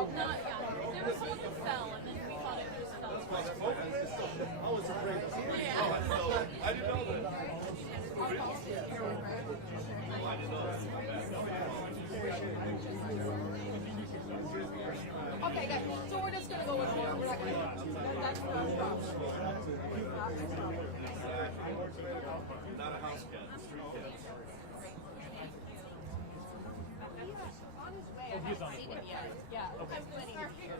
broke? Not, yeah. There was someone who fell, and then we thought it just fell. I was afraid. Yeah. I didn't know that. Okay, guys. So we're just gonna go with one. We're not gonna. That's not a problem. Not a house cat, a street cat. On his way. I he's on haven't his seen way. it yet. Yeah. Okay. I'm planning to hear.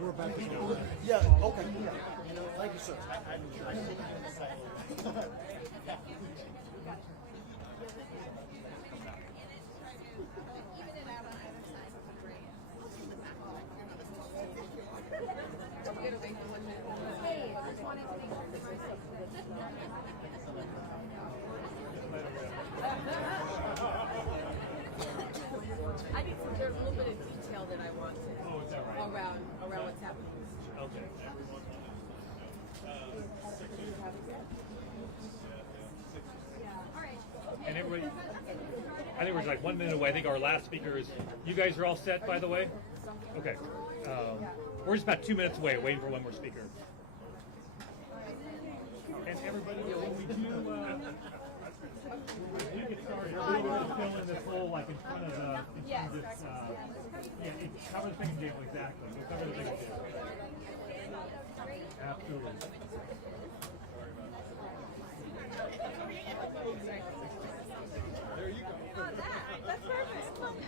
We're about to go. Yeah, okay. Yeah. Thank you, sir. I need some, there's a little bit of detail that I want to around what's happening. Okay. And everybody, I think we're like 1 minute away. I think our last speaker is, you guys are all set, by the way? Okay. We're just about 2 minutes away, waiting for one more speaker. And everybody, when we do get started, we're going to fill in this hole like in front of the, Yes. cover the thing table, exactly. We'll cover the thing table. Absolutely. There you go. That's perfect.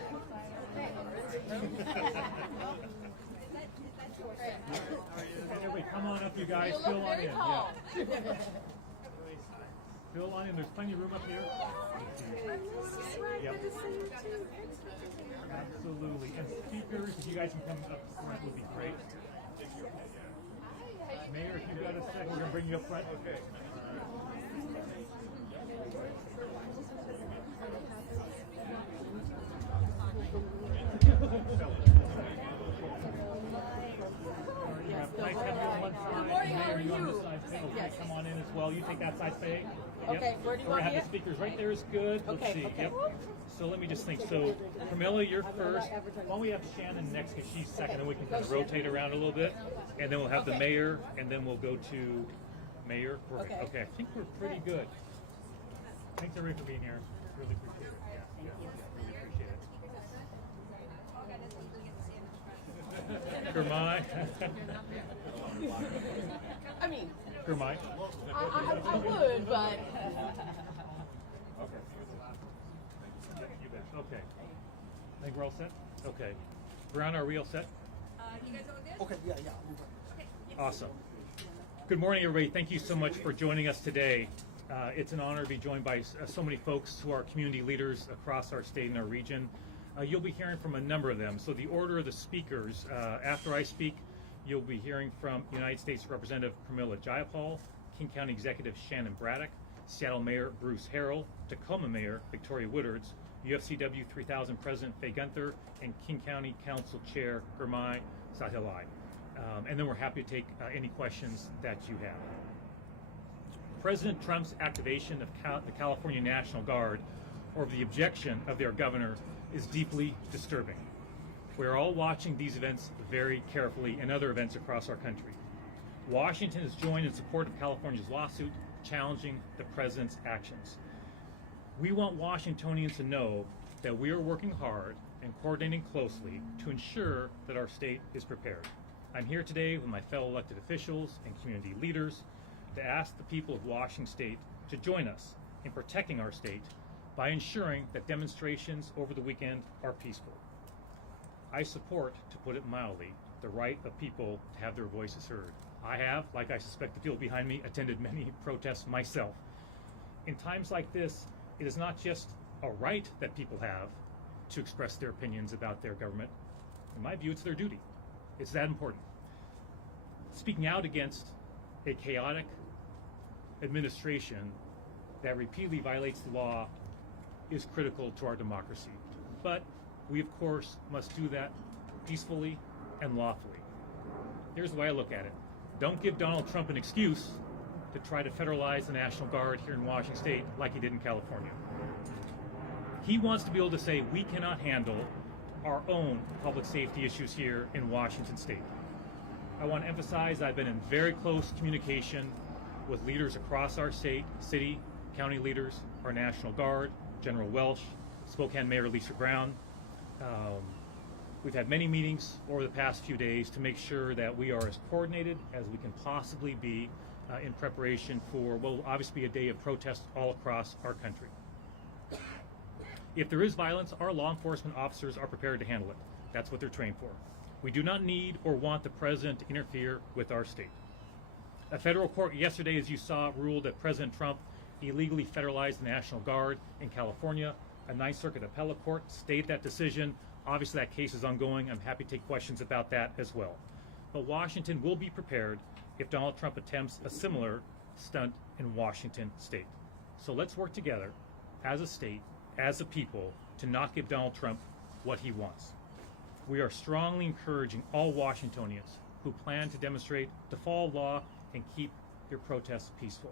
Everybody, come on up, you guys. You look Fill on very in. tall. Yeah. Fill on in. There's plenty of room up here. Yep. Absolutely. And speakers, if you guys can come up front, would be great. Mayor, if you've got a second, we're going to bring you up front. Okay. Nice having you on one side. morning, how Mayor, are you on you? this side, too. Yes. Come on in as well. You take that side, Faye. Okay, where do you We're want gonna me have the at? speakers right there is good. Let's Okay, see. okay. Yep. So let me just think. So Camilla, you're first. Why don't we have Shannon next because she's second, and we can kind of rotate around a little bit, and then we'll have the Okay. mayor, and then we'll go to mayor. Perfect. Okay. Okay. I think we're pretty good. Thanks everybody for being here. Really appreciate it. Yeah. Appreciate it. Gurmai. I mean, Gurmai. I would, but You bet. Okay. I think we're all set? Okay. Brown, are we all set? You guys all good? Okay, yeah. Awesome. Good morning, everybody. Thank you so much for joining us today. It's an honor to be joined by so many folks who are community leaders across our state and our region. You'll be hearing from a number of them. So the order of the speakers, after I speak, you'll be hearing from United States Representative Pramila Jayapal, King County Executive Shannon Braddock, Seattle Mayor Bruce Harrell, Tacoma Mayor Victoria Woodards, UFCW 3000 President Faye Gunther, and King County Council Chair Gurmai Sahilai. And then we're happy to take any questions that you have. President Trump's activation of the California National Guard over the objection of their governor is deeply disturbing. We're all watching these events very carefully and other events across our country. Washington has joined in support of California's lawsuit challenging the president's actions. We want Washingtonians to know that we are working hard and coordinating closely to ensure that our state is prepared. I'm here today with my fellow elected officials and community leaders to ask the people of Washington State to join us in protecting our state by ensuring that demonstrations over the weekend are peaceful. I support, to put it mildly, the right of people to have their voices heard. I have, like I suspect the people behind me, attended many protests myself. In times like this, it is not just a right that people have to express their opinions about their government. In my view, it's their duty. It's that important. Speaking out against a chaotic administration that repeatedly violates the law is critical to our democracy. But we, of course, must do that peacefully and lawfully. Here's the way I look at it. Don't give Donald Trump an excuse to try to federalize the National Guard here in Washington State like he did in California. He wants to be able to say we cannot handle our own public safety issues here in Washington State. I want to emphasize I've been in very close communication with leaders across our state, city, county leaders, our National Guard, General Welsh, Spokane Mayor Lisa Brown. We've had many meetings over the past few days to make sure that we are as coordinated as we can possibly be in preparation for what will obviously be a day of protest all across our country. If there is violence, our law enforcement officers are prepared to handle it. That's what they're trained for. We do not need or want the president to interfere with our state. A federal court yesterday, as you saw, ruled that President Trump illegally federalized the National Guard in California. A Ninth Circuit appellate court stayed that decision. Obviously, that case is ongoing. I'm happy to take questions about that as well. But Washington will be prepared if Donald Trump attempts a similar stunt in Washington State. So let's work together as a state, as a people, to not give Donald Trump what he wants. We are strongly encouraging all Washingtonians who plan to demonstrate to follow law and keep your protests peaceful.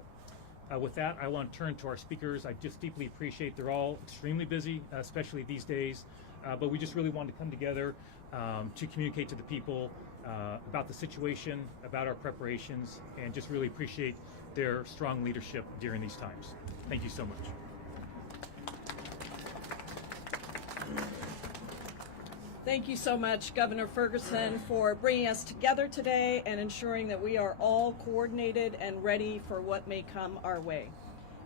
With that, I want to turn to our speakers. I just deeply appreciate they're all extremely busy, especially these days, but we just really wanted to come together to communicate to the people about the situation, about our preparations, and just really appreciate their strong leadership during these times. Thank you so much. Thank you so much, Governor Ferguson, for bringing us together today and ensuring that we are all coordinated and ready for what may come our way.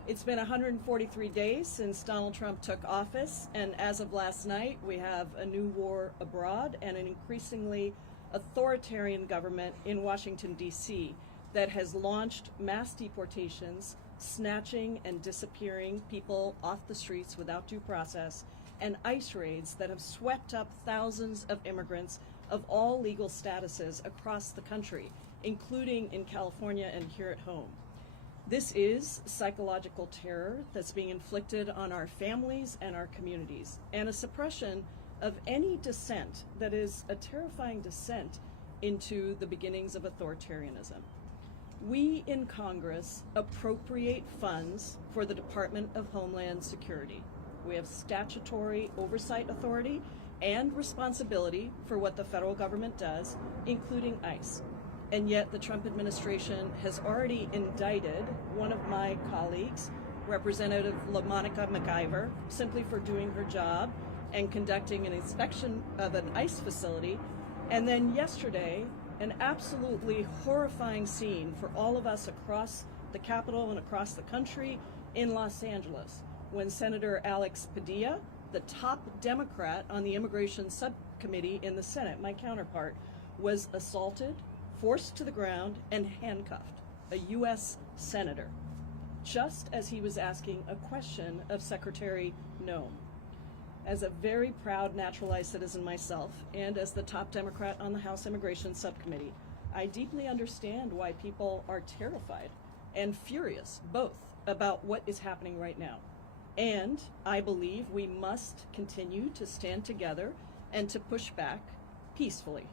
It's been 143 days since Donald Trump took office, and as of last night, we have a new war abroad and an increasingly authoritarian government in Washington, D.C. that has launched mass deportations, snatching and disappearing people off the streets without due process, and ICE raids that have swept up thousands of immigrants of all legal statuses across the country, including in California and here at home. This is psychological terror that's being inflicted on our families and our communities, and a suppression of any dissent that is a terrifying descent into the beginnings of authoritarianism. We in Congress appropriate funds for the Department of Homeland Security. We have statutory oversight authority and responsibility for what the federal government does, including ICE. And yet the Trump administration has already indicted one of my colleagues, Representative LaMonica McIver, simply for doing her job and conducting an inspection of an ICE facility. And then yesterday, an absolutely horrifying scene for all of us across the Capitol and across the country in Los Angeles, when Senator Alex Padilla, the top Democrat on the Immigration Subcommittee in the Senate, my counterpart, was assaulted, forced to the ground, and handcuffed, a U.S. senator, just as he was asking a question of Secretary Noem. As a very proud naturalized citizen myself, and as the top Democrat on the House Immigration Subcommittee, I deeply understand why people are terrified and furious, both, about what is happening right now. And I believe we must continue to stand together and to push back peacefully.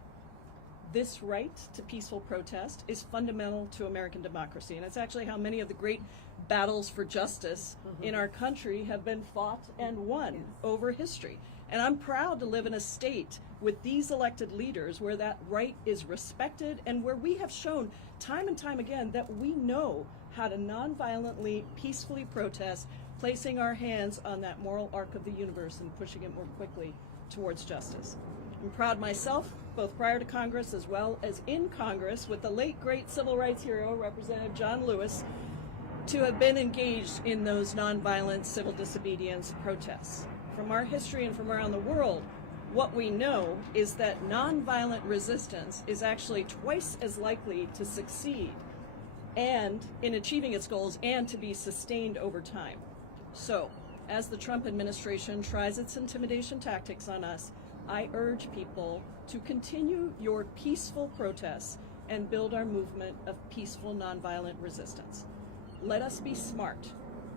This right to peaceful protest is fundamental to American democracy, and it's actually how many of the great battles for justice in our country have been fought and won over history. And I'm proud to live in a state with these elected leaders where that right is respected and where we have shown time and time again that we know how to nonviolently, peacefully protest, placing our hands on that moral arc of the universe and pushing it more quickly towards justice. I'm proud myself, both prior to Congress as well as in Congress, with the late great civil rights hero, Representative John Lewis, to have been engaged in those nonviolent civil disobedience protests. From our history and from around the world, What we know is that nonviolent resistance is actually twice as likely to succeed and in achieving its goals and to be sustained over time. So, as the Trump administration tries its intimidation tactics on us, I urge people to continue your peaceful protests and build our movement of peaceful nonviolent resistance. Let us be smart.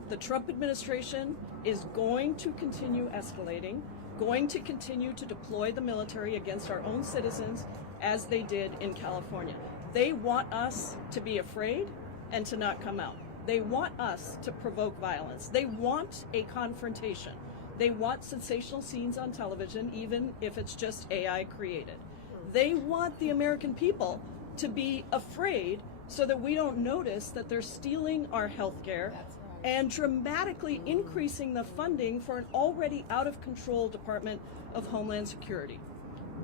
The Trump administration is going to continue escalating, going to continue to deploy the military against our own citizens as they did in California. They want us to be afraid and to not come out. They want us to provoke violence. They want a confrontation. They want sensational scenes on television, even if it's just AI created. They want the American people to be afraid so that we don't notice that they're stealing our health care and dramatically increasing the funding for an already out of control Department of Homeland Security.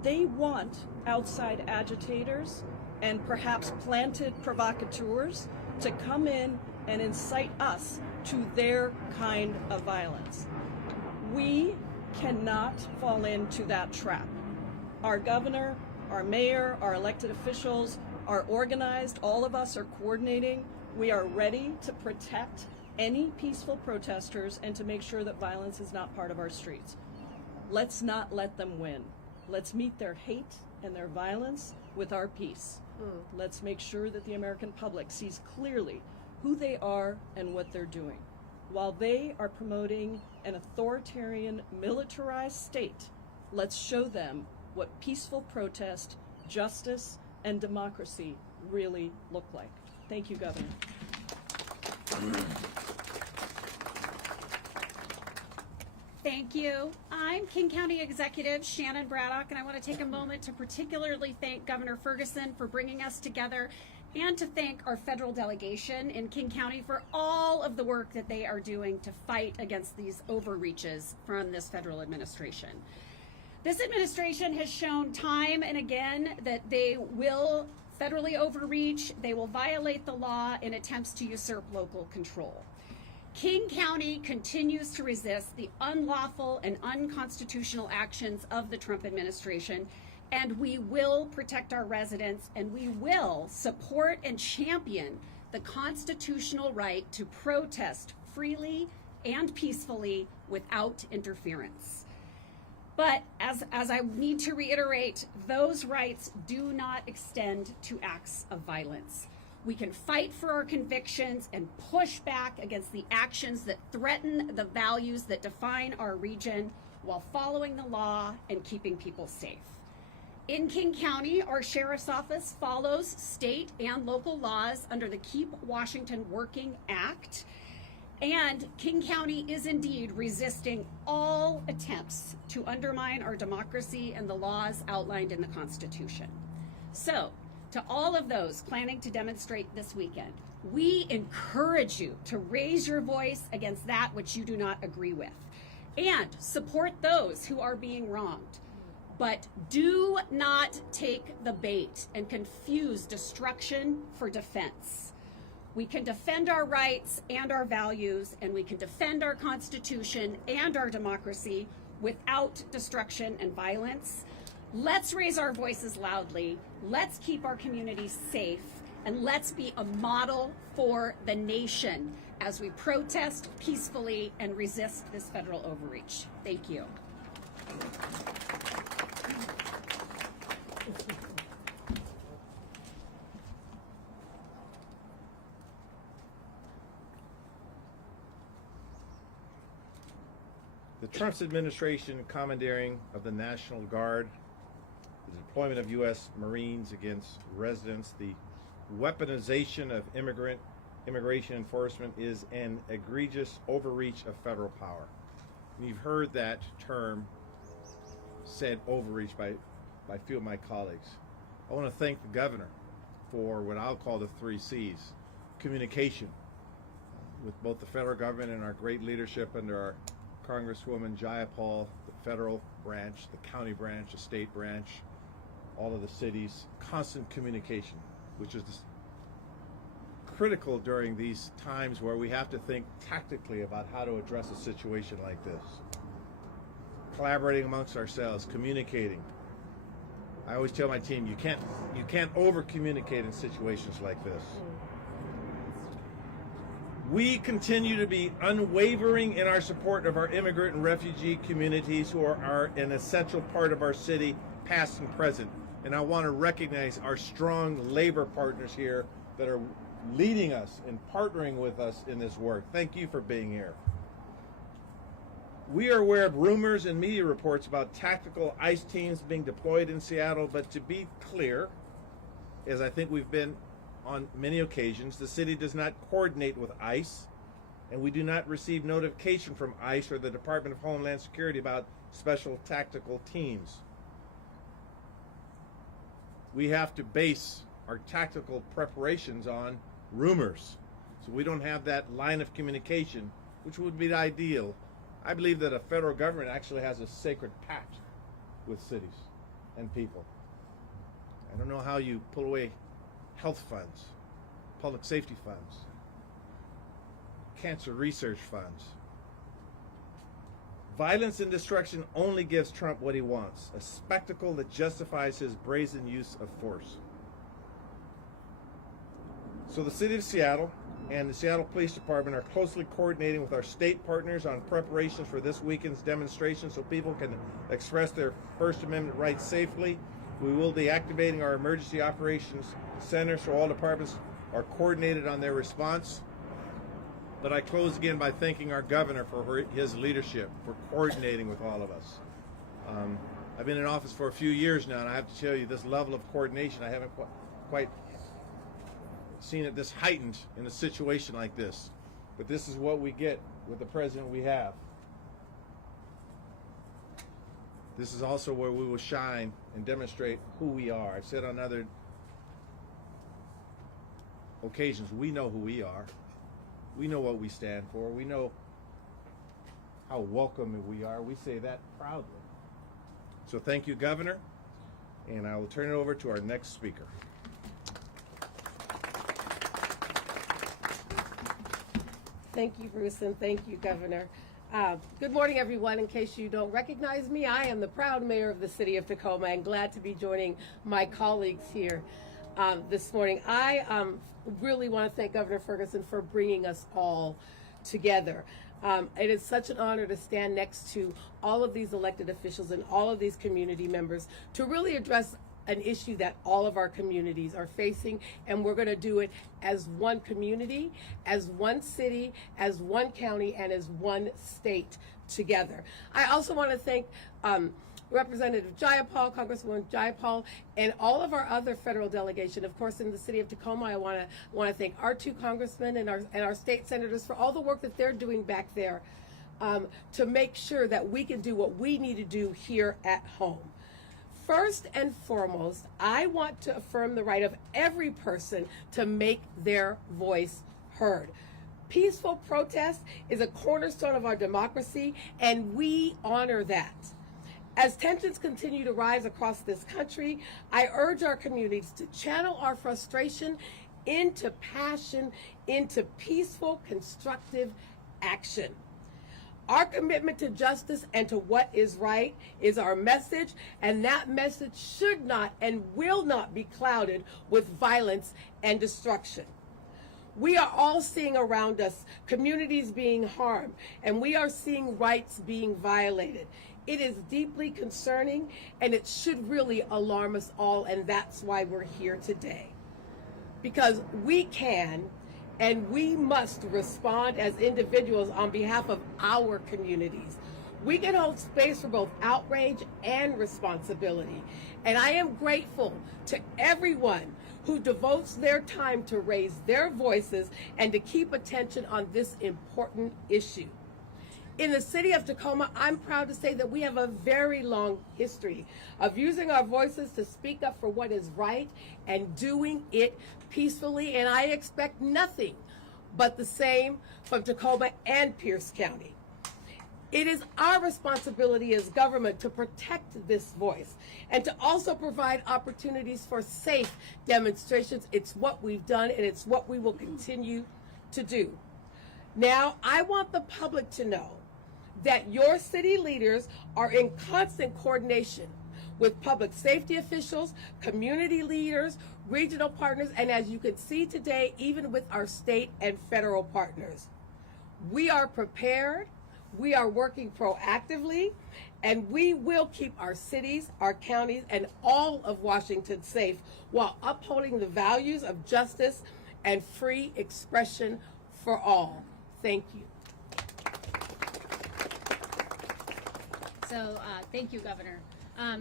They want outside agitators and perhaps planted provocateurs to come in and incite us to their kind of violence. We cannot fall into that trap. Our governor, our mayor, our elected officials are organized. All of us are coordinating. We are ready to protect any peaceful protesters and to make sure that violence is not part of our streets. Let's not let them win. Let's meet their hate and their violence with our peace. Let's make sure that the American public sees clearly who they are and what they're doing. While they are promoting an authoritarian, militarized state, let's show them what peaceful protest, justice, and democracy really look like. Thank you, Governor. Thank you. I'm King County Executive Shannon Braddock, and I want to take a moment to particularly thank Governor Ferguson for bringing us together and to thank our federal delegation in King County for all of the work that they are doing to fight against these overreaches from this federal administration. This administration has shown time and again that they will federally overreach, they will violate the law in attempts to usurp local control. King County continues to resist the unlawful and unconstitutional actions of the Trump administration, and we will protect our residents, and we will support and champion the constitutional right to protest freely and peacefully without interference. But as I need to reiterate, those rights do not extend to acts of violence. We can fight for our convictions and push back against the actions that threaten the values that define our region while following the law and keeping people safe. In King County, our Sheriff's Office follows state and local laws under the Keep Washington Working Act. And King County is indeed resisting all attempts to undermine our democracy and the laws outlined in the Constitution. So, to all of those planning to demonstrate this weekend, we encourage you to raise your voice against that which you do not agree with and support those who are being wronged. But do not take the bait and confuse destruction for defense. We can defend our rights and our values, and we can defend our Constitution and our democracy without destruction and violence. Let's raise our voices loudly. Let's keep our communities safe, and let's be a model for the nation as we protest peacefully and resist this federal overreach. Thank you. The Trump administration commandeering of the National Guard, the deployment of U.S. Marines against residents, the weaponization of immigration enforcement is an egregious overreach of federal power. And you've heard that term said, overreach, by a few of my colleagues. I want to thank the governor for what I'll call the 3 C's. Communication with both the federal government and our great leadership under our Congresswoman Jayapal, the federal branch, the county branch, the state branch, all of the cities. Constant communication, which is critical during these times where we have to think tactically about how to address a situation like this. collaborating amongst ourselves, communicating. I always tell my team, you can't over communicate in situations like this. We continue to be unwavering in our support of our immigrant and refugee communities who are an essential part of our city, past and present. And I want to recognize our strong labor partners here that are leading us and partnering with us in this work. Thank you for being here. We are aware of rumors and media reports about tactical ICE teams being deployed in Seattle, but to be clear, as I think we've been on many occasions, the city does not coordinate with ICE, and we do not receive notification from ICE or the Department of Homeland Security about special tactical teams. We have to base our tactical preparations on rumors, so we don't have that line of communication, which would be ideal. I believe that a federal government actually has a sacred pact with cities and people. I don't know how you pull away health funds, public safety funds, cancer research funds. Violence and destruction only gives Trump what he wants, a spectacle that justifies his brazen use of force. So the City of Seattle and the Seattle Police Department are closely coordinating with our state partners on preparations for this weekend's demonstration so people can express their First Amendment rights safely. We will be activating our emergency operations centers so all departments are coordinated on their response. But I close again by thanking our governor for his leadership, for coordinating with all of us. I've been in office for a few years now, and I have to tell you, this level of coordination, I haven't quite seen it this heightened in a situation like this. But this is what we get with the president we have. This is also where we will shine and demonstrate who we are. I've said on other occasions, we know who we are. We know what we stand for. We know how welcome we are. We say that proudly. So thank you, Governor, and I will turn it over to our next speaker. Thank you, Bruce, and thank you, Governor. Good morning, everyone. In case you don't recognize me, I am the proud mayor of the city of Tacoma and glad to be joining my colleagues here this morning. I really want to thank Governor Ferguson for bringing us all together. It is such an honor to stand next to all of these elected officials and all of these community members to really address an issue that all of our communities are facing, and we're going to do it as one community, as one city, as one county, and as one state together. I also want to thank Representative Jayapal, Congresswoman Jayapal, and all of our other federal delegation. Of course, in the city of Tacoma, I want to thank our two congressmen and our state senators for all the work that they're doing back there to make sure that we can do what we need to do here at home. First and foremost, I want to affirm the right of every person to make their voice heard. Peaceful protest is a cornerstone of our democracy, and we honor that. As tensions continue to rise across this country, I urge our communities to channel our frustration into passion, into peaceful, constructive action. Our commitment to justice and to what is right is our message, and that message should not and will not be clouded with violence and destruction. We are all seeing around us communities being harmed, and we are seeing rights being violated. It is deeply concerning, and it should really alarm us all, and that's why we're here today. Because we can and we must respond as individuals on behalf of our communities. We can hold space for both outrage and responsibility. And I am grateful to everyone who devotes their time to raise their voices and to keep attention on this important issue. In the city of Tacoma, I'm proud to say that we have a very long history of using our voices to speak up for what is right and doing it peacefully, and I expect nothing but the same from Tacoma and Pierce County. It is our responsibility as government to protect this voice and to also provide opportunities for safe demonstrations. It's what we've done, and it's what we will continue to do. Now, I want the public to know that your city leaders are in constant coordination with public safety officials, community leaders, regional partners, and as you can see today, even with our state and federal partners. We are prepared, we are working proactively, and we will keep our cities, our counties, and all of Washington safe while upholding the values of justice and free expression for all. Thank you. So thank you, Governor.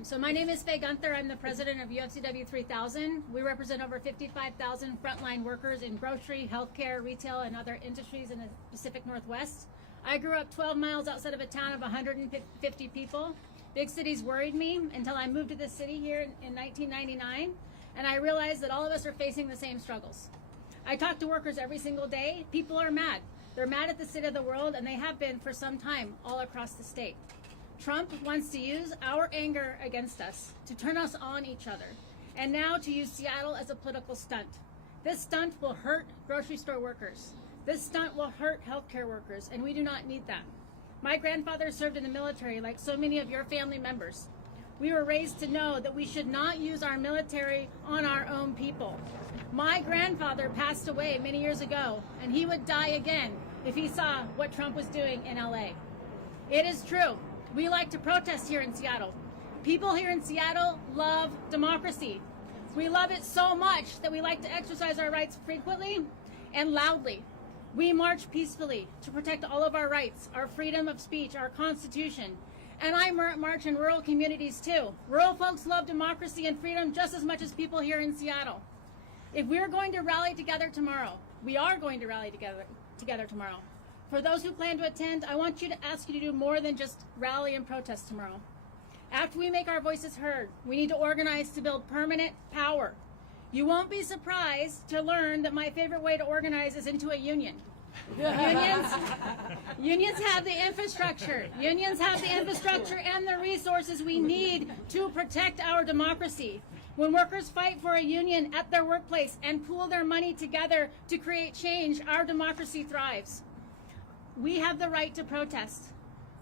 So my name is Faye Gunther. I'm the president of UFCW 3000. We represent over 55,000 frontline workers in grocery, healthcare, retail, and other industries in the Pacific Northwest. I grew up 12 miles outside of a town of 150 people. Big cities worried me until I moved to this city here in 1999, and I realized that all of us are facing the same struggles. I talk to workers every single day. People are mad. They're mad at the state of the world, and they have been for some time all across the state. Trump wants to use our anger against us to turn us on each other, and now to use Seattle as a political stunt. This stunt will hurt grocery store workers. This stunt will hurt healthcare workers, and we do not need that. My grandfather served in the military like so many of your family members. We were raised to know that we should not use our military on our own people. My grandfather passed away many years ago, and he would die again if he saw what Trump was doing in LA. It is true. We like to protest here in Seattle. People here in Seattle love democracy. We love it so much that we like to exercise our rights frequently and loudly. We march peacefully to protect all of our rights, our freedom of speech, our Constitution. And I march in rural communities too. Rural folks love democracy and freedom just as much as people here in Seattle. If we're going to rally together tomorrow, we are going to rally together tomorrow. For those who plan to attend, I want to ask you to do more than just rally and protest tomorrow. After we make our voices heard, we need to organize to build permanent power. You won't be surprised to learn that my favorite way to organize is into a union. Unions have the infrastructure. Unions have the infrastructure and the resources we need to protect our democracy. When workers fight for a union at their workplace and pool their money together to create change, our democracy thrives. We have the right to protest.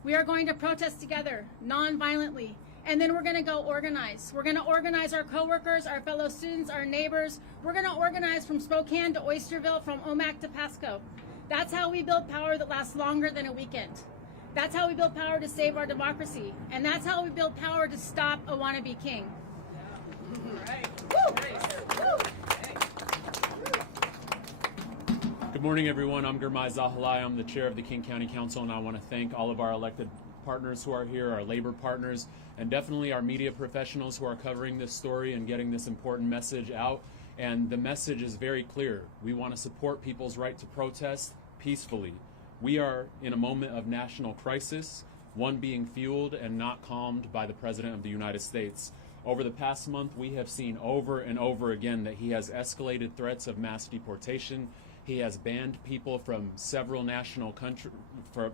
We are going to protest together, non-violently. And then we're going to go organize. We're going to organize our coworkers, our fellow students, our neighbors. We're going to organize from Spokane to Oysterville, from Omak to Pasco. That's how we build power that lasts longer than a weekend. That's how we build power to save our democracy. And that's how we build power to stop a wannabe king. Good morning, everyone. I'm Gurmai Zahalai. I'm the chair of the King County Council, and I want to thank all of our elected partners who are here, our labor partners, and definitely our media professionals who are covering this story and getting this important message out. And the message is very clear. We want to support people's right to protest peacefully. We are in a moment of national crisis, one being fueled and not calmed by the President of the United States. Over the past month, we have seen over and over again that he has escalated threats of mass deportation. He has banned people from several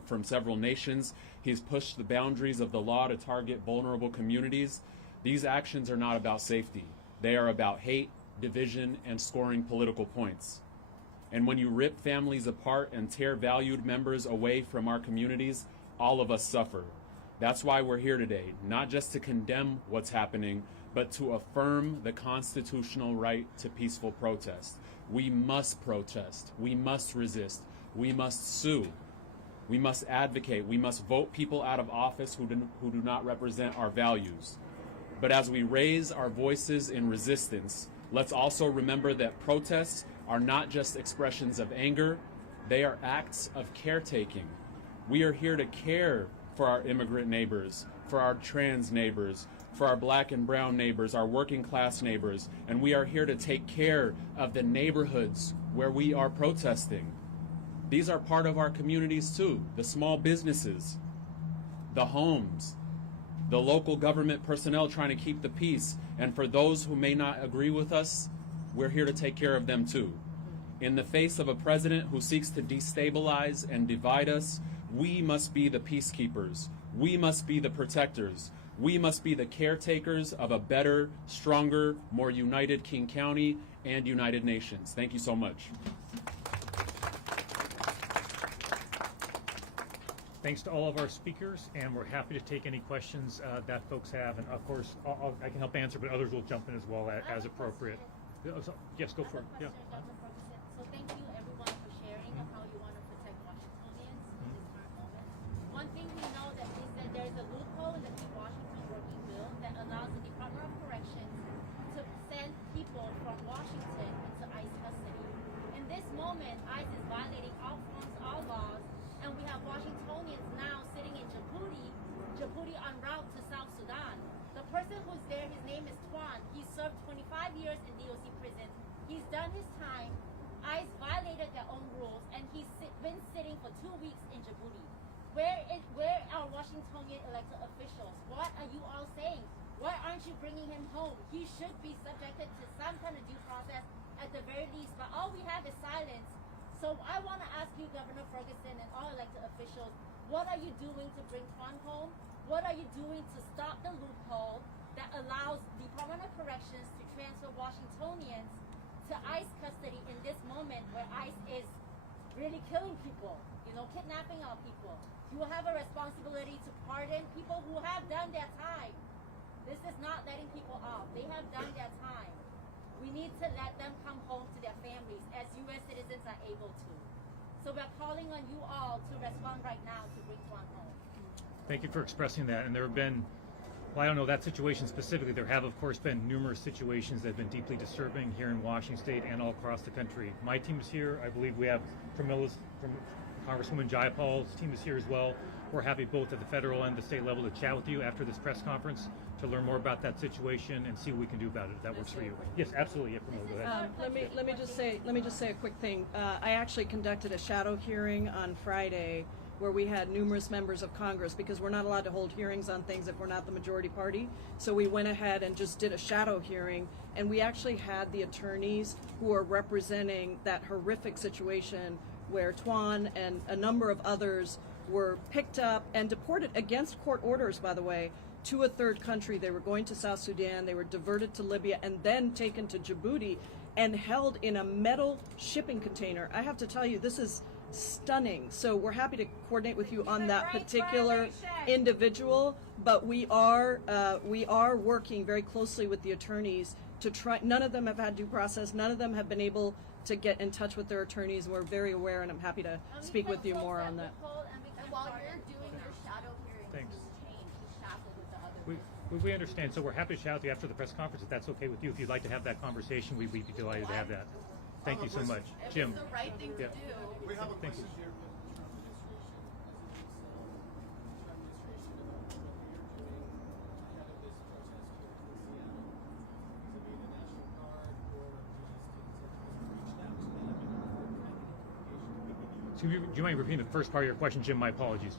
from several nations. He's pushed the boundaries of the law to target vulnerable communities. These actions are not about safety. They are about hate, division, and scoring political points. And when you rip families apart and tear valued members away from our communities, all of us suffer. That's why we're here today, not just to condemn what's happening, but to affirm the constitutional right to peaceful protest. We must protest. We must resist. We must sue. We must advocate. We must vote people out of office who do not represent our values. But as we raise our voices in resistance, let's also remember that protests are not just expressions of anger, they are acts of caretaking. We are here to care for our immigrant neighbors, for our trans neighbors, for our black and brown neighbors, our working class neighbors, and we are here to take care of the neighborhoods where we are protesting. These are part of our communities too, the small businesses, the homes, the local government personnel trying to keep the peace, and for those who may not agree with us, we're here to take care of them too. In the face of a president who seeks to destabilize and divide us, we must be the peacekeepers. We must be the protectors. We must be the caretakers of a better, stronger, more united King County and United Nations. Thank you so much. Thanks to all of our speakers, and we're happy to take any questions that folks have. And of course, I can help answer, but others will jump in as well as appropriate. Yes, go for it. Yeah. Dr. Ferguson. So thank you everyone for sharing of how you want to protect Washingtonians in this current moment. One thing we know that is that there is a loophole in the Keep Washington Working Bill that allows the Department of Corrections to send people from Washington into ICE custody. In this moment, ICE is violating all forms, all laws, and we have Washingtonians now sitting in Djibouti en route to South Sudan. The person who's there, his name is Twan. He served 25 years in DOC prison. He's done his time. ICE violated their own rules, and he's been sitting for 2 weeks in Djibouti. Where are Washingtonian elected officials? What are you all saying? Why aren't you bringing him home? He should be subjected to some kind of due process at the very least, but all we have is silence. So I want to ask you, Governor Ferguson, and all elected officials, what are you doing to bring Twan home? What are you doing to stop the loophole that allows the Department of Corrections to transfer Washingtonians to ICE custody in this moment where ICE is really killing people, kidnapping our people? You have a responsibility to pardon people who have done their time. This is not letting people off. They have done their time. We need to let them come home to their families as U.S. citizens are able to. So we're calling on you all to respond right now to bring Twan home. Thank you for expressing that. And there have been, well, I don't know that situation specifically. There have, of course, been numerous situations that have been deeply disturbing here in Washington State and all across the country. My team is here. I believe we have from Congresswoman Jayapal's team is here as well. We're happy both at the federal and the state level to chat with you after this press conference to learn more about that situation and see what we can do about it if that works for you. Yes, absolutely. Yeah, Pramila, go ahead. Let me just say a quick thing. I actually conducted a shadow hearing on Friday where we had numerous members of Congress, because we're not allowed to hold hearings on things if we're not the majority party. So we went ahead and just did a shadow hearing, and we actually had the attorneys who are representing that horrific situation where Twan and a number of others were picked up and deported against court orders, by the way, to a third country. They were going to South Sudan, they were diverted to Libya, and then taken to Djibouti and held in a metal shipping container. I have to tell you, this is stunning. So we're happy to coordinate with you on that particular individual, but we are working very closely with the attorneys to try. None of them have had due process. None of them have been able to get in touch with their attorneys. We're very aware, and I'm happy to speak with you more on that. And while you're doing your shadow hearing, Thanks. change the shackle with the other We understand. So we're happy to chat with you after the press conference if that's okay with you. If you'd like to have that conversation, we'd be delighted to have that. Thank you so much. If Jim. it's the right thing to do. We have a Thank you. question here. Do you mind repeating the first part of your question, Jim? My apologies.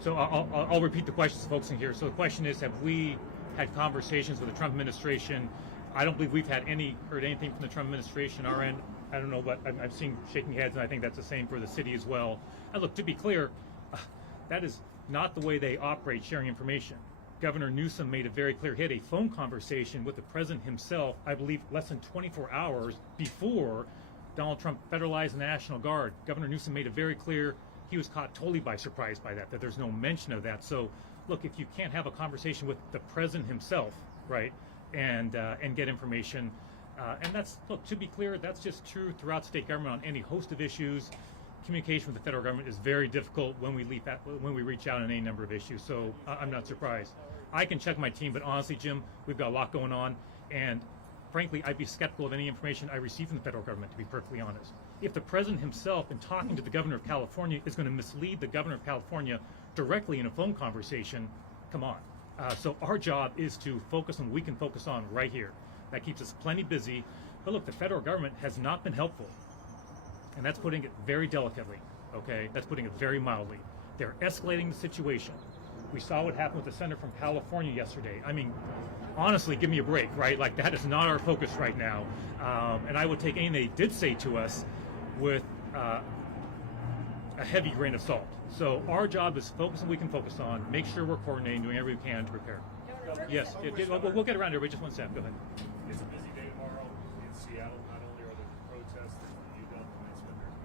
So I'll repeat the questions to folks in here. So the question is, have we had conversations with the Trump administration? I don't believe we've heard anything from the Trump administration. Our end, I don't know, but I'm seeing shaking heads, and I think that's the same for the city as well. And look, to be clear, that is not the way they operate sharing information. Governor Newsom made it very clear. He had a phone conversation with the president himself, I believe, less than 24 hours before Donald Trump federalized the National Guard. Governor Newsom made it very clear he was caught totally by surprise by that there's no mention of that. So, look, if you can't have a conversation with the president himself, right, and get information, and that's, look, to be clear, that's just true throughout state government on any host of issues. Communication with the federal government is very difficult when we reach out on any number of issues. So I'm not surprised. I can check my team, but honestly, Jim, we've got a lot going on, and frankly, I'd be skeptical of any information I receive from the federal government, to be perfectly honest. If the president himself, in talking to the governor of California, is going to mislead the governor of California directly in a phone conversation, come on. So our job is to focus on what we can focus on right here. That keeps us plenty busy. But look, the federal government has not been helpful. And that's putting it very delicately, okay? That's putting it very mildly. They're escalating the situation. We saw what happened with the senator from California yesterday. I mean, honestly, give me a break, right? Like, that is not our focus right now. And I would take anything they did say to us with a heavy grain of salt. So our job is focus on what we can focus on, make sure we're coordinating, doing everything we can to prepare. Yes, we'll get around here, but just one second, go ahead. It's a busy day tomorrow in Seattle. Not only are there protests and the new developments, but there's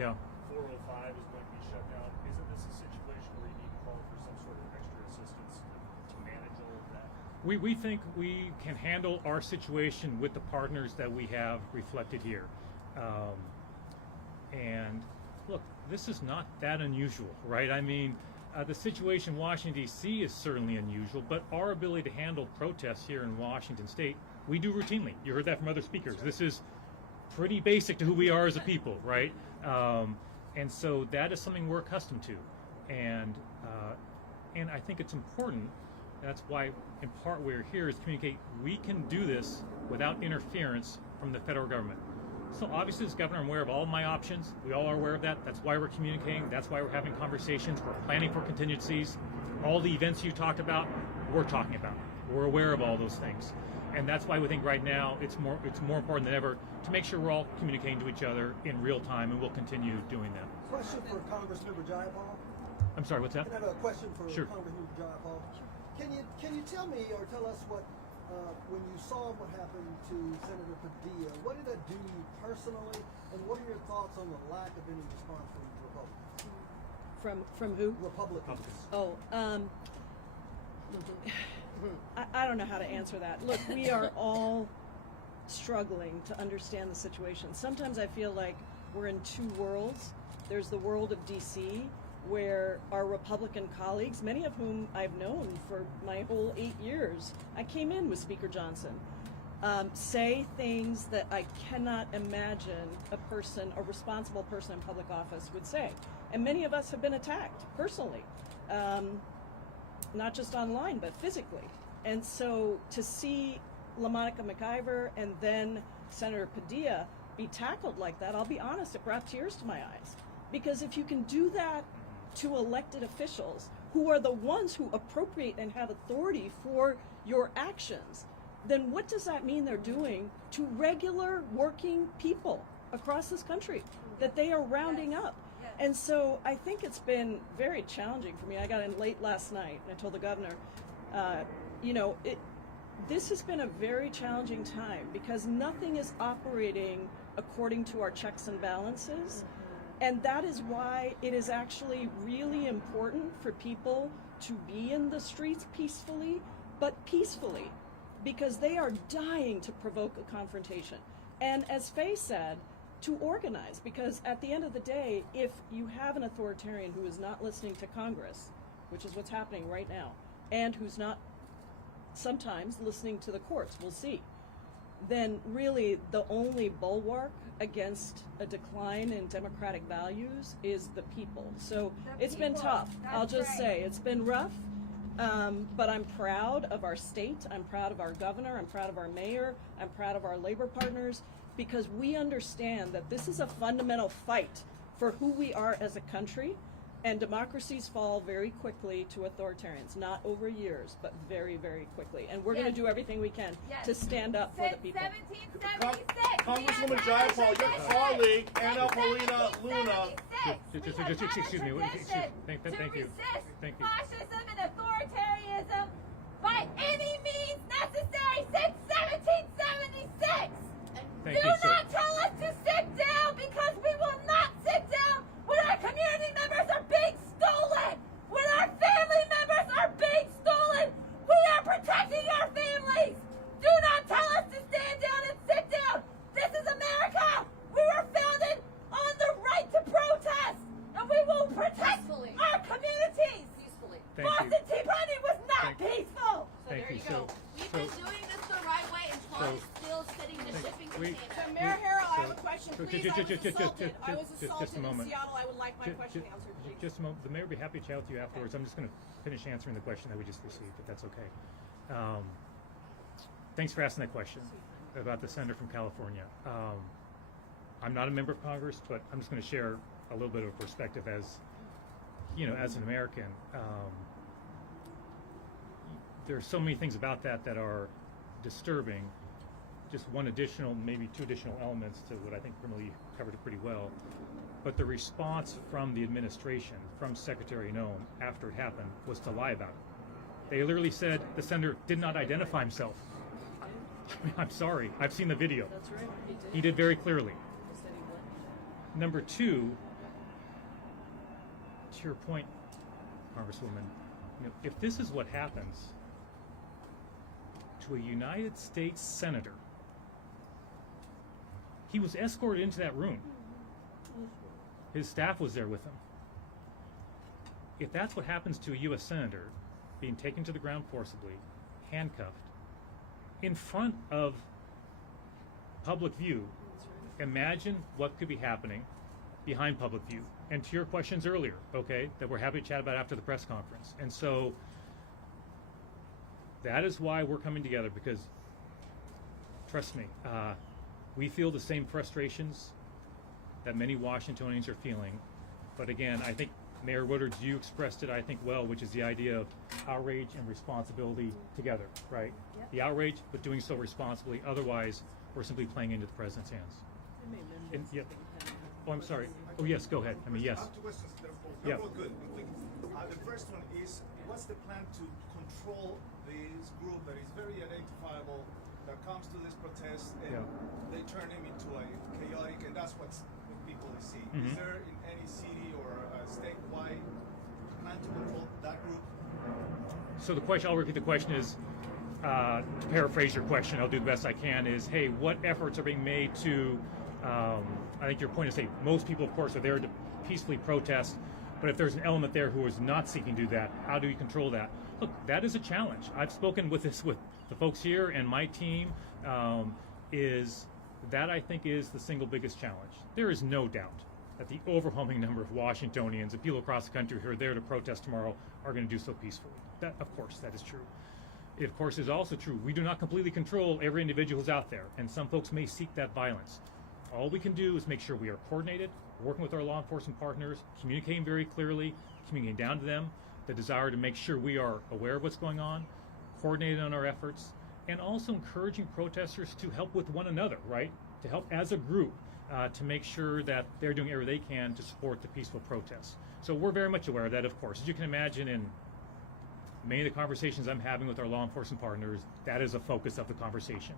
Yeah. 405 is going to be shut down. Isn't this a situation where you need to call for some sort of extra assistance to manage all of that? We think we can handle our situation with the partners that we have reflected here. And look, this is not that unusual, right? I mean, the situation in Washington, D.C. is certainly unusual, but our ability to handle protests here in Washington State, we do routinely. You heard that from other speakers. This is pretty basic to who we are as a people, right? And so that is something we're accustomed to. And I think it's important. That's why, in part, we're here is to communicate we can do this without interference from the federal government. So obviously, as governor, I'm aware of all my options. We all are aware of that. That's why we're communicating. That's why we're having conversations. We're planning for contingencies. All the events you talked about, we're talking about. We're aware of all those things. And that's why we think right now it's more important than ever to make sure we're all communicating to each other in real time, and we'll continue doing that. Question for Congressmember Jayapal. I'm sorry, what's that? I have a question for Sure. Congressmember Jayapal. Can you tell me or tell us what when you saw what happened to Senator Padilla, what did that do to you personally, and what are your thoughts on the lack of any response from Republicans? From who? Republicans. Oh, I don't know how to answer that. Look, we are all struggling to understand the situation. Sometimes I feel like we're in two worlds. There's the world of DC, where our Republican colleagues, many of whom I've known for my whole 8 years, I came in with Speaker Johnson, say things that I cannot imagine a responsible person in public office would say. And many of us have been attacked personally, not just online, but physically. And so to see LaMonica McIver and then Senator Padilla be tackled like that, I'll be honest, it brought tears to my eyes. Because if you can do that to elected officials who are the ones who appropriate and have authority for your actions, then what does that mean they're doing to regular working people across this country that they are rounding up? And so I think it's been very challenging for me. I got in late last night and I told the governor, this has been a very challenging time because nothing is operating according to our checks and balances. And that is why it is actually really important for people to be in the streets peacefully, but peacefully, because they are dying to provoke a confrontation. And as Faye said, to organize, because at the end of the day, if you have an authoritarian who is not listening to Congress, which is what's happening right now, and who's not sometimes listening to the courts, we'll see, then really the only bulwark against a decline in democratic values is the people. So it's been tough. I'll just say it's been rough, but I'm proud of our state. I'm proud of our governor. I'm proud of our mayor. I'm proud of our labor partners, because we understand that this is a fundamental fight for who we are as a country. And democracies fall very quickly to authoritarians, not over years, but very, very quickly. And we're going to do everything we can to stand up for the people. 1776. Congresswoman Jayapal, your colleague, Anna Paulina Luna. Excuse me. Thank you. Thank you. Fascism and authoritarianism by any means necessary since 1776. Thank Do you, sir. not tell us to sit down, because we will not sit down when our community members are being stolen, when our family members are being stolen. We are protecting our families. Do not tell us to stand down and sit down. This is America. We were founded on the right to protest, and we will protect our communities. Thank you. Boston Tea Party was not peaceful. Thank you. We've been doing this the right way, and Tom is still sitting in a shipping container. So, Mayor Harrell, I have a question, please. I was Just assaulted a moment. in Seattle. I would like my question answered, please. Just a moment. The mayor will be happy to chat with you afterwards. I'm just going to finish answering the question that we just received, if that's okay. Thanks for asking that question about the senator from California. I'm not a member of Congress, but I'm just going to share a little bit of a perspective as an American. There are so many things about that are disturbing. Just one additional, maybe two additional elements to what I think Kimberly covered it pretty well. But the response from the administration, from Secretary Noem after it happened, was to lie about it. They literally said the senator did not identify himself. I'm sorry, I've seen the video. That's right, he did. He did very clearly. Number two, to your point, Congresswoman, if this is what happens to a United States Senator, he was escorted into that room. His staff was there with him. If that's what happens to a U.S. Senator, being taken to the ground forcibly, handcuffed, in front of public view, imagine what could be happening behind public view. And to your questions earlier, okay, that we're happy to chat about after the press conference. And so that is why we're coming together, because trust me, we feel the same frustrations that many Washingtonians are feeling. But again, I think Mayor Woodard, you expressed it, I think, well, which is the idea of outrage and responsibility together, right? Yep. The outrage, but doing so responsibly. Otherwise, we're simply playing into the president's hands. And, yeah. Oh, I'm sorry. Oh, yes, go ahead. I mean, yes. I have two questions. Yeah. Both good. The first one is, what's the plan to control this group that is very identifiable, that comes to this protest, and they turn him into a chaotic, and that's what people see. Is there in any city or statewide plan to control that group? So the question, I'll repeat the question is, to paraphrase your question, I'll do the best I can, is, hey, what efforts are being made to, I think your point is, hey, most people, of course, are there to peacefully protest, but if there's an element there who is not seeking to do that, how do we control that? Look, that is a challenge. I've spoken with this with the folks here and my team, is that I think is the single biggest challenge. There is no doubt that the overwhelming number of Washingtonians and people across the country who are there to protest tomorrow are going to do so peacefully. That, of course, that is true. It, of course, is also true. We do not completely control every individual who's out there, and some folks may seek that violence. All we can do is make sure we are coordinated, working with our law enforcement partners, communicating very clearly, communicating down to them the desire to make sure we are aware of what's going on, coordinated on our efforts, and also encouraging protesters to help with one another, right? To help as a group to make sure that they're doing everything they can to support the peaceful protests. So we're very much aware of that, of course. As you can imagine, in many of the conversations I'm having with our law enforcement partners, that is a focus of the conversation.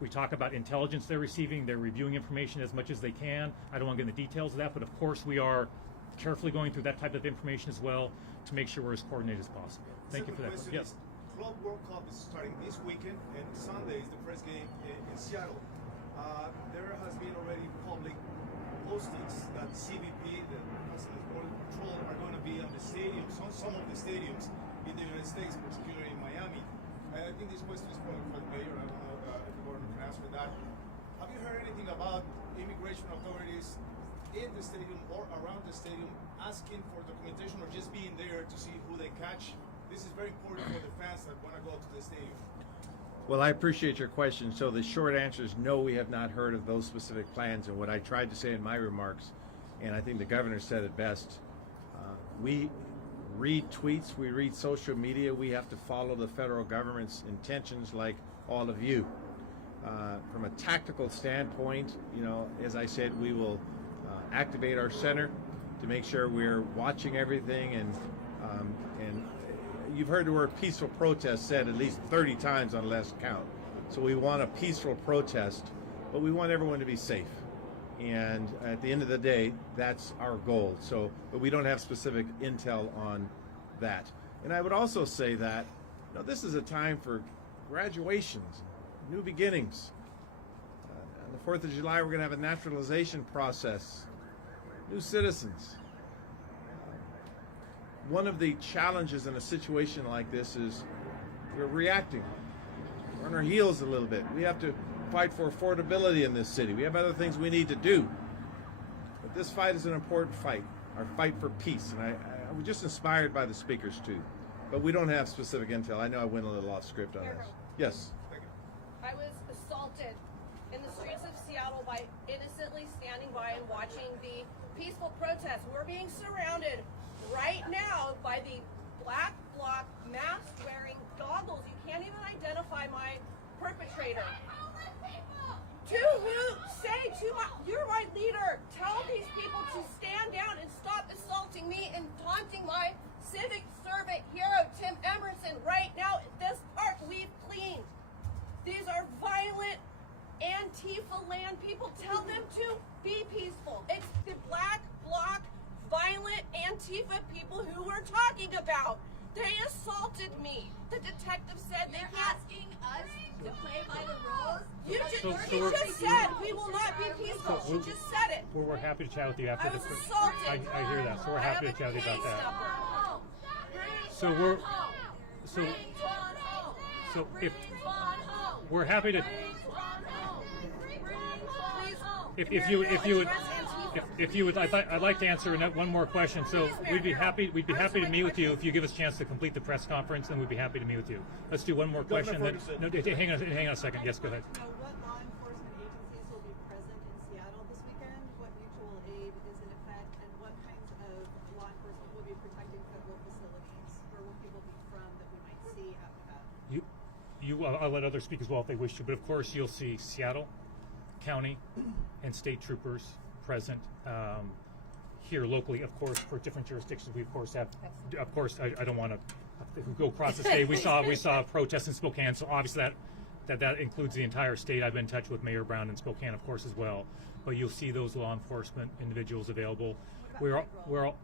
We talk about intelligence they're receiving. They're reviewing information as much as they can. I don't want to get into the details of that, but of course we are carefully going through that type of information as well to make sure we're as coordinated as possible. Thank you for that. Yes. Club World Cup is starting this weekend, and Sunday is the first game in Seattle. There has been already public postings that CBP, the Customs Border Patrol, are going to be on the stadiums, on some of the stadiums in the United States, particularly in Miami. And I think this question is probably for the mayor. I don't know if the governor can answer that. Have you heard anything about immigration authorities in the stadium or around the stadium asking for documentation or just being there to see who they catch? This is very important for the fans that want to go to the stadium. Well, I appreciate your question. So the short answer is no, we have not heard of those specific plans. And what I tried to say in my remarks, and I think the governor said it best, we read tweets, we read social media, we have to follow the federal government's intentions like all of you. From a tactical standpoint, you know, as I said, we will activate our center to make sure we're watching everything, and you've heard the word peaceful protest said at least 30 times on last count. So we want a peaceful protest, but we want everyone to be safe. And at the end of the day, that's our goal. So, but we don't have specific intel on that. And I would also say that, you know, this is a time for graduations, new beginnings. On the 4th of July, we're going to have a naturalization process, new citizens. One of the challenges in a situation like this is we're reacting. We're on our heels a little bit. We have to fight for affordability in this city. We have other things we need to do. But this fight is an important fight, our fight for peace. And I was just inspired by the speakers too. But we don't have specific intel. I know I went a little off script on this. Yes. I was assaulted in the streets of Seattle by innocently standing by and watching the peaceful protest. We're being surrounded right now by the black bloc mask-wearing goggles. You can't even identify my perpetrator. You're my leader. Tell these people to stand down and stop assaulting me and taunting my civic servant hero, Tim Emerson. Right now, this park we've cleaned. These are violent Antifa land people. Tell them to be peaceful. It's the black bloc violent Antifa Antifa people who we're talking about. They assaulted me. The detective said they can't. Asking us to play by the rules. You So just said we will not be peaceful. She just said it. We're happy to chat with you after I the was assaulted. I hear that. So we're happy to chat with you about that. So we're so if we're happy to if you would I'd like to answer one more question. So we'd be happy to meet with you if you give us a chance to complete the press conference, and we'd be happy to meet with you. Let's do one more question. Hang on a second. Yes, go ahead. What law enforcement agencies will be present in Seattle this weekend? What mutual aid is in effect, and what kinds of law enforcement will be protecting federal facilities? Where will people be from that we might see after that? I'll let others speak as well if they wish to, but of course you'll see Seattle County and state troopers present here locally. Of course, for different jurisdictions, we of course have. Of course, I don't want to. If we go across the state, we saw protests in Spokane, so obviously that includes the entire state. I've been in touch with Mayor Brown in Spokane, of course, as well. But you'll see those law enforcement individuals available. For federal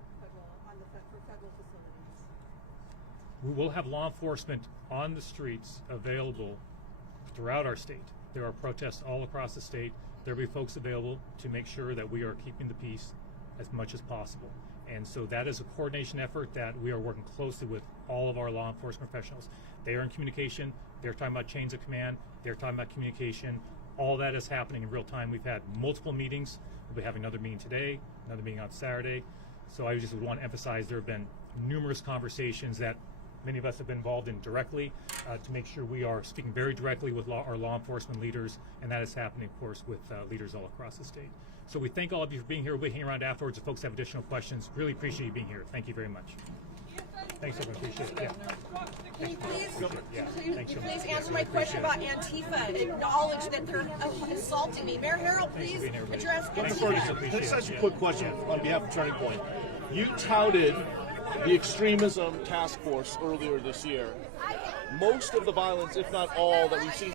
facilities. We will have law enforcement on the streets available throughout our state. There are protests all across the state. There will be folks available to make sure that we are keeping the peace as much as possible. And so that is a coordination effort that we are working closely with all of our law enforcement professionals. They are in communication. They're talking about chains of command. They're talking about communication. All that is happening in real time. We've had multiple meetings. We'll be having another meeting today, another meeting on Saturday. So I just would want to emphasize there have been numerous conversations that many of us have been involved in directly to make sure we are speaking very directly with our law enforcement leaders, and that is happening, of course, with leaders all across the state. So we thank all of you for being here. We'll be hanging around afterwards if folks have additional questions. Really appreciate you being here. Thank you very much. Thanks, everyone. Appreciate it. Yeah. Can you please answer my question about Antifa? Acknowledge that they're assaulting me. Mayor Harrell, please address Antifa. Can I just ask you a quick question on behalf of Turning Point? You touted the extremism task force earlier this year. Most of the violence, if not all, that we've seen